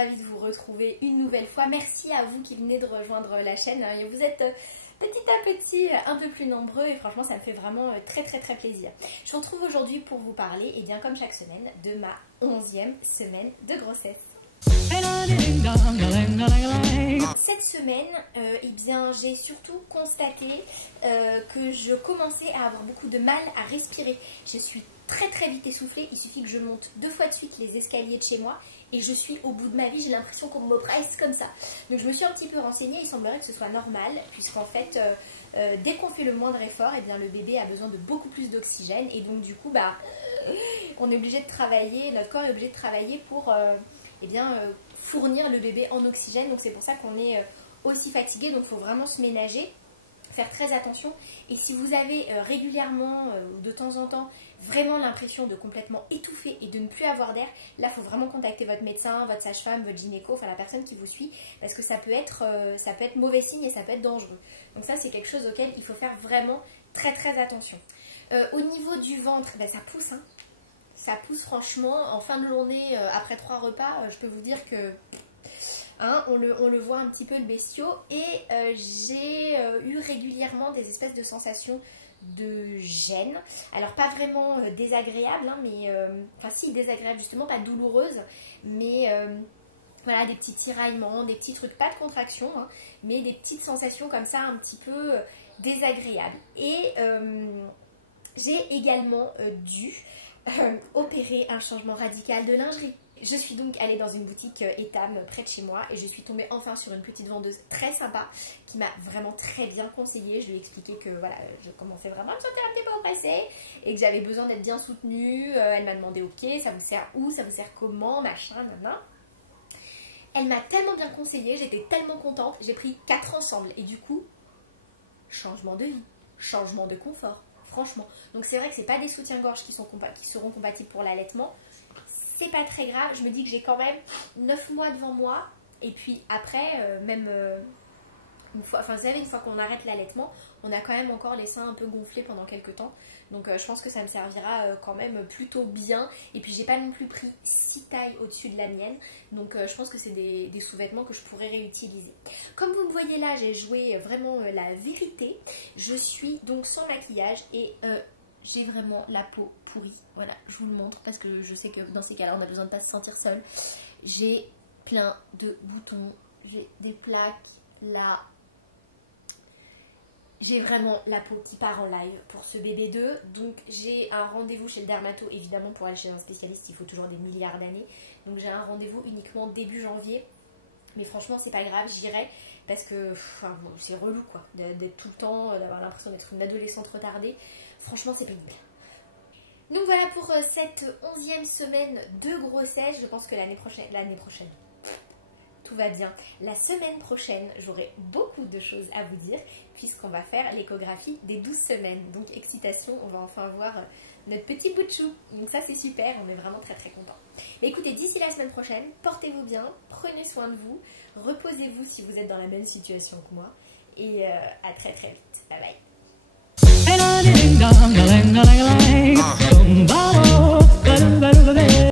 ravie de vous retrouver une nouvelle fois. Merci à vous qui venez de rejoindre la chaîne. Vous êtes petit à petit un peu plus nombreux et franchement ça me fait vraiment très plaisir. Je vous retrouve aujourd'hui pour vous parler, et bien comme chaque semaine, de ma 11e semaine de grossesse. Cette semaine, eh bien, j'ai surtout constaté que je commençais à avoir beaucoup de mal à respirer. Je suis très vite essoufflée, il suffit que je monte 2 fois de suite les escaliers de chez moi et je suis au bout de ma vie, j'ai l'impression qu'on m'oppresse comme ça. Donc je me suis un petit peu renseignée, il semblerait que ce soit normal, puisqu'en fait, dès qu'on fait le moindre effort, eh bien, le bébé a besoin de beaucoup plus d'oxygène et donc du coup, on est obligé de travailler, notre corps est obligé de travailler pour fournir le bébé en oxygène, donc c'est pour ça qu'on est aussi fatigué, donc il faut vraiment se ménager, faire très attention. Et si vous avez régulièrement ou de temps en temps vraiment l'impression de complètement étouffer et de ne plus avoir d'air, là il faut vraiment contacter votre médecin, votre sage-femme, votre gynéco, enfin la personne qui vous suit, parce que ça peut être mauvais signe et ça peut être dangereux. Donc ça c'est quelque chose auquel il faut faire vraiment très attention. Au niveau du ventre, ça pousse, hein. Ça pousse franchement, en fin de journée, après 3 repas, je peux vous dire que on le voit un petit peu le bestiau. Et j'ai eu régulièrement des espèces de sensations de gêne. Alors pas vraiment désagréable, hein, mais enfin si désagréable justement, pas douloureuse, mais voilà, des petits tiraillements, des petits trucs, pas de contraction, hein, mais des petites sensations comme ça un petit peu désagréables. Et j'ai également dû opérer un changement radical de lingerie. Je suis donc allée dans une boutique Etam près de chez moi et je suis tombée enfin sur une petite vendeuse très sympa qui m'a vraiment très bien conseillée. Je lui ai expliqué que voilà, je commençais vraiment à me sentir un petit peu oppressée et que j'avais besoin d'être bien soutenue. Elle m'a demandé ok, ça vous sert où, ça vous sert comment, machin, nan. Elle m'a tellement bien conseillée, j'étais tellement contente, j'ai pris 4 ensemble et du coup, changement de vie, changement de confort. Franchement, donc c'est vrai que c'est pas des soutiens-gorge qui seront compatibles pour l'allaitement. C'est pas très grave, je me dis que j'ai quand même 9 mois devant moi. Et puis après, une fois qu'on arrête l'allaitement, on a quand même encore les seins un peu gonflés pendant quelques temps. Donc je pense que ça me servira quand même plutôt bien. Et puis j'ai pas non plus pris 6 tailles au-dessus de la mienne. Donc je pense que c'est des sous-vêtements que je pourrais réutiliser. Comme vous me voyez là, j'ai joué vraiment la vérité. Je suis donc sans maquillage et j'ai vraiment la peau pourrie. Voilà, je vous le montre parce que je sais que dans ces cas-là, on a besoin de ne pas se sentir seul. J'ai plein de boutons, j'ai des plaques là. J'ai vraiment la peau qui part en live pour ce bébé 2. Donc j'ai un rendez-vous chez le dermato. Évidemment, pour aller chez un spécialiste, il faut toujours des milliards d'années. Donc j'ai un rendez-vous uniquement début janvier. Mais franchement, c'est pas grave, j'irai. Parce que bon, c'est relou quoi, d'être tout le temps, d'avoir l'impression d'être une adolescente retardée. Franchement, c'est pénible. Donc voilà pour cette 11e semaine de grossesse. Je pense que l'année prochaine, tout va bien. La semaine prochaine, j'aurai beaucoup de choses à vous dire puisqu'on va faire l'échographie des 12 semaines. Donc excitation, on va enfin voir notre petit bout de chou. Donc ça c'est super, on est vraiment très contents. Écoutez, d'ici la semaine prochaine, portez-vous bien, prenez soin de vous, reposez-vous si vous êtes dans la même situation que moi et à très vite. Bye bye.